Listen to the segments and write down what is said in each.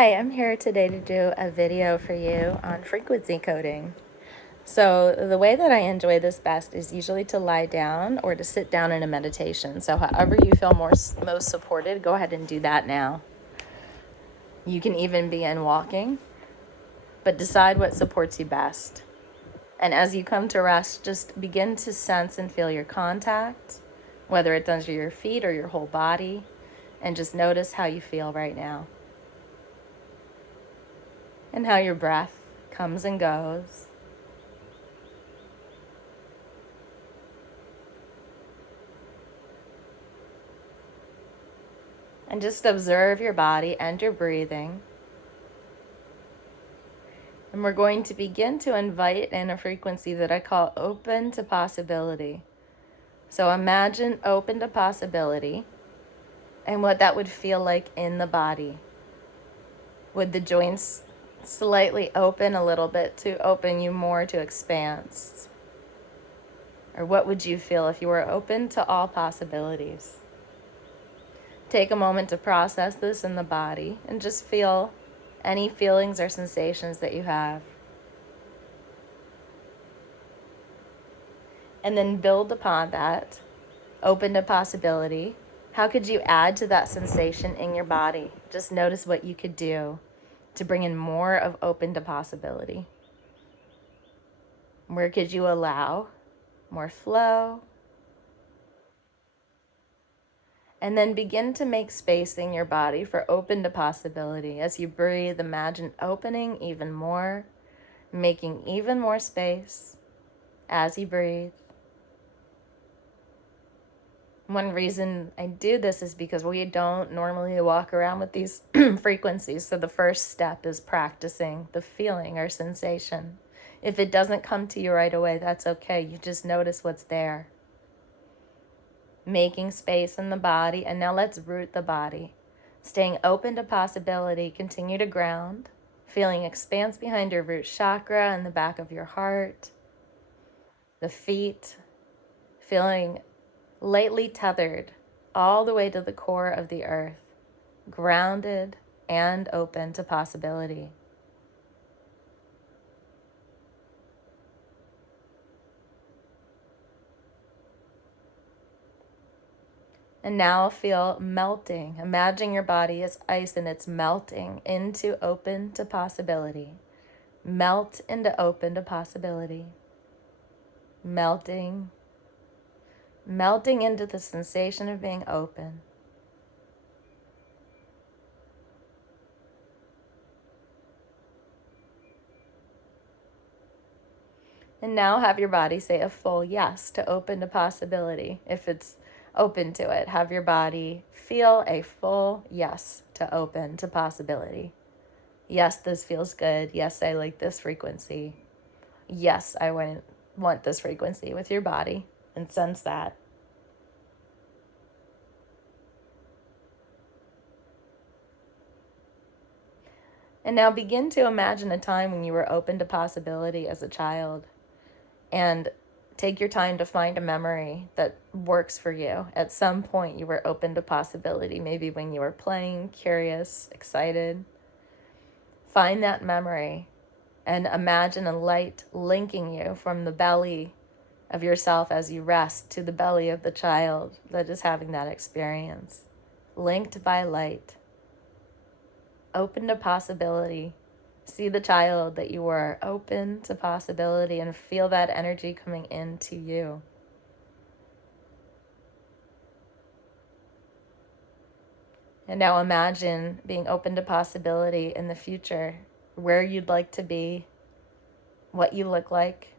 Hi, I'm here today to do a video for you on frequency coding. So the way that I enjoy this best is usually to lie down or to sit down in a meditation. So however you feel most supported, go ahead and do that now. You can even be in walking, but decide what supports you best. And as you come to rest, just begin to sense and feel your contact, whether it's under your feet or your whole body, and just notice how you feel right now. And how your breath comes and goes. And just observe your body and your breathing. And we're going to begin to invite in a frequency that I call open to possibility. So imagine open to possibility and what that would feel like in the body. Would the joints slightly open a little bit to open you more to expanse? Or what would you feel if you were open to all possibilities? Take a moment to process this in the body and just feel any feelings or sensations that you have. And then build upon that, open to possibility. How could you add to that sensation in your body? Just notice what you could do to bring in more of open to possibility. Where could you allow more flow? And then begin to make space in your body for open to possibility. As you breathe, imagine opening even more, making even more space as you breathe. One reason I do this is because we don't normally walk around with these frequencies. So the first step is practicing the feeling or sensation. If it doesn't come to you right away, that's okay. You just notice what's there. Making space in the body. And now let's root the body. Staying open to possibility, continue to ground. Feeling expanse behind your root chakra and the back of your heart. The feet. Feeling lightly tethered all the way to the core of the earth, grounded and open to possibility. And now feel melting. Imagine your body is ice and it's melting into open to possibility. Melt into open to possibility. Melting into the sensation of being open. And now have your body say a full yes to open to possibility. If it's open to it, have your body feel a full yes to open to possibility. Yes, this feels good. Yes, I like this frequency. Yes, I want this frequency with your body, and sense that. And now begin to imagine a time when you were open to possibility as a child, and take your time to find a memory that works for you. At some point you were open to possibility, maybe when you were playing, curious, excited. Find that memory and imagine a light linking you from the belly of yourself as you rest to the belly of the child that is having that experience. Linked by light. Open to possibility. See the child that you were, open to possibility, and feel that energy coming into you. And now imagine being open to possibility in the future, where you'd like to be, what you look like,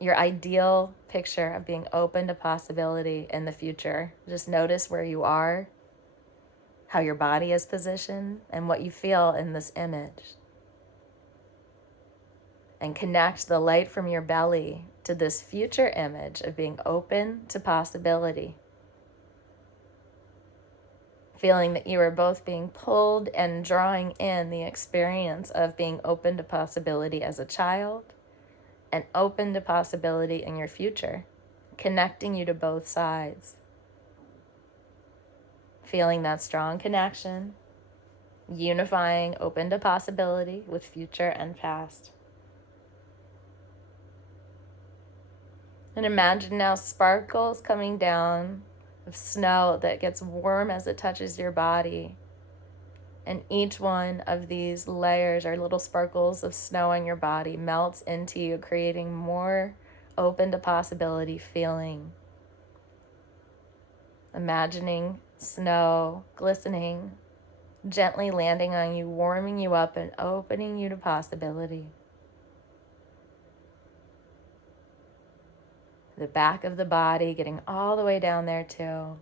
your ideal picture of being open to possibility in the future. Just notice where you are, how your body is positioned, and what you feel in this image. And connect the light from your belly to this future image of being open to possibility. Feeling that you are both being pulled and drawing in the experience of being open to possibility as a child and open to possibility in your future, connecting you to both sides. Feeling that strong connection, unifying open to possibility with future and past. And imagine now sparkles coming down of snow that gets warm as it touches your body. And each one of these layers or little sparkles of snow on your body melts into you, creating more open to possibility feeling. Imagining snow glistening, gently landing on you, warming you up and opening you to possibility. The back of the body getting all the way down there too.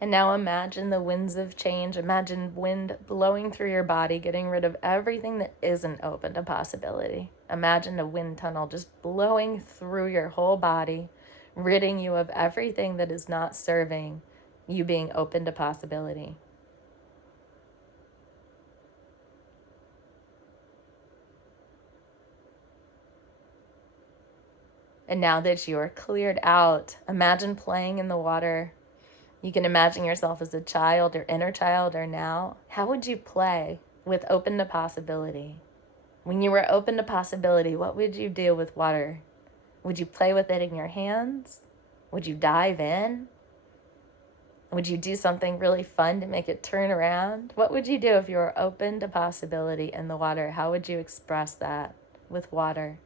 And now imagine the winds of change. Imagine wind blowing through your body, getting rid of everything that isn't open to possibility. Imagine a wind tunnel just blowing through your whole body, ridding you of everything that is not serving you being open to possibility. And now that you are cleared out, imagine playing in the water. You can imagine yourself as a child or inner child or now. How would you play with open to possibility? When you were open to possibility, what would you do with water? Would you play with it in your hands? Would you dive in? Would you do something really fun to make it turn around? What would you do if you were open to possibility in the water? How would you express that with water?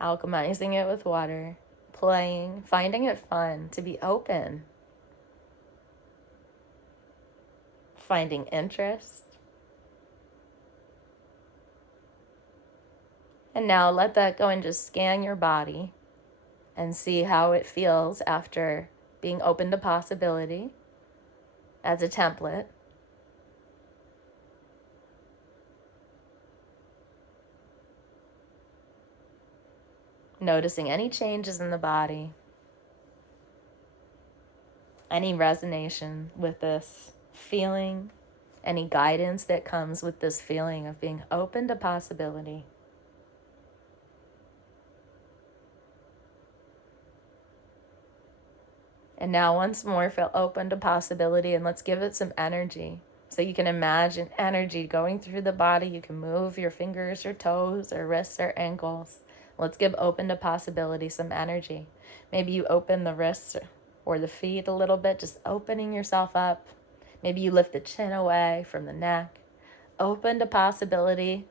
Alchemizing it with water, playing, finding it fun to be open, finding interest. And now let that go and just scan your body and see how it feels after being open to possibility as a template. Noticing any changes in the body, any resonation with this feeling, any guidance that comes with this feeling of being open to possibility. And now once more, feel open to possibility and let's give it some energy. So you can imagine energy going through the body. You can move your fingers or toes or wrists or ankles. Let's give open to possibility some energy. Maybe you open the wrists or the feet a little bit, just opening yourself up. Maybe you lift the chin away from the neck. Open to possibility,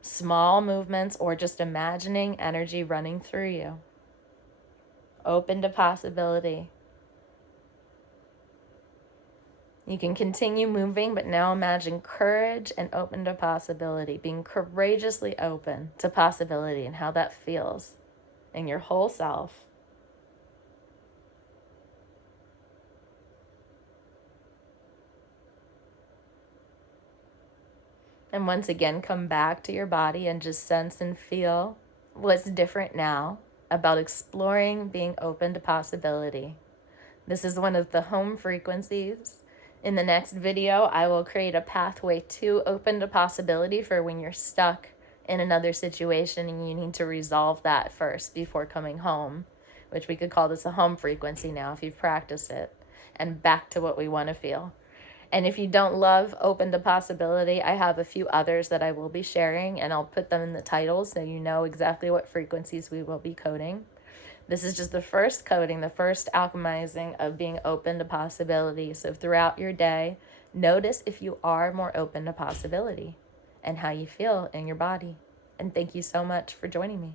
small movements, or just imagining energy running through you. Open to possibility. You can continue moving, but now imagine courage and open to possibility, being courageously open to possibility and how that feels in your whole self. And once again, come back to your body and just sense and feel what's different now about exploring being open to possibility. This is one of the home frequencies. In the next video, I will create a pathway to open to possibility for when you're stuck in another situation and you need to resolve that first before coming home, which we could call this a home frequency now if you've practiced it, and back to what we want to feel. And if you don't love open to possibility, I have a few others that I will be sharing, and I'll put them in the titles so you know exactly what frequencies we will be coding. This is just the first coding, the first alchemizing of being open to possibility. So throughout your day, notice if you are more open to possibility and how you feel in your body. And thank you so much for joining me.